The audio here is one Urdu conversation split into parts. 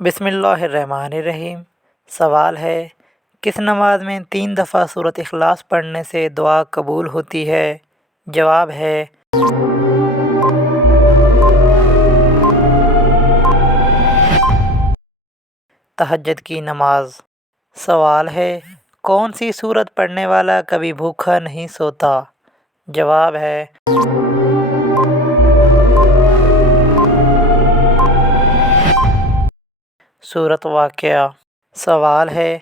بسم اللہ الرحمن الرحیم۔ سوال ہے، کس نماز میں 3 دفعہ سورۃ اخلاص پڑھنے سے دعا قبول ہوتی ہے؟ جواب ہے تہجد کی نماز۔ سوال ہے، کون سی سورت پڑھنے والا کبھی بھوکا نہیں سوتا؟ جواب ہے سورۃ واقعہ۔ سوال ہے،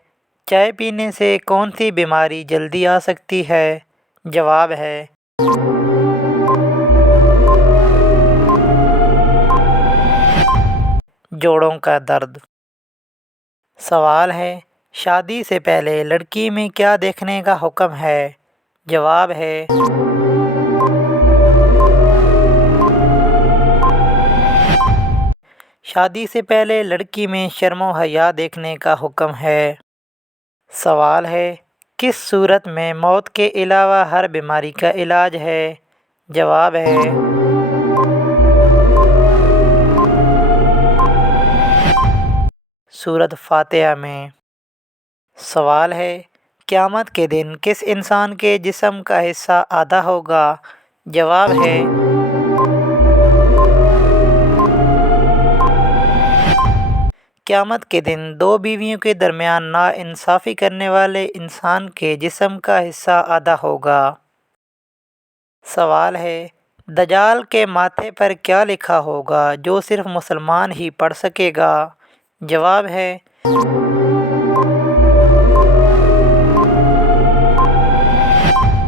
چائے پینے سے کون سی بیماری جلدی آ سکتی ہے؟ جواب ہے جوڑوں کا درد۔ سوال ہے، شادی سے پہلے لڑکی میں کیا دیکھنے کا حکم ہے؟ جواب ہے شادی سے پہلے لڑکی میں شرم و حیا دیکھنے کا حکم ہے۔ سوال ہے، کس صورت میں موت کے علاوہ ہر بیماری کا علاج ہے؟ جواب ہے سورۃ فاتحہ میں۔ سوال ہے، قیامت کے دن کس انسان کے جسم کا حصہ آدھا ہوگا؟ جواب ہے قیامت کے دن 2 بیویوں کے درمیان ناانصافی کرنے والے انسان کے جسم کا حصہ آدھا ہوگا۔ سوال ہے، دجال کے ماتھے پر کیا لکھا ہوگا جو صرف مسلمان ہی پڑھ سکے گا؟ جواب ہے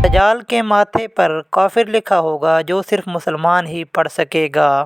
دجال کے ماتھے پر کافر لکھا ہوگا جو صرف مسلمان ہی پڑھ سکے گا۔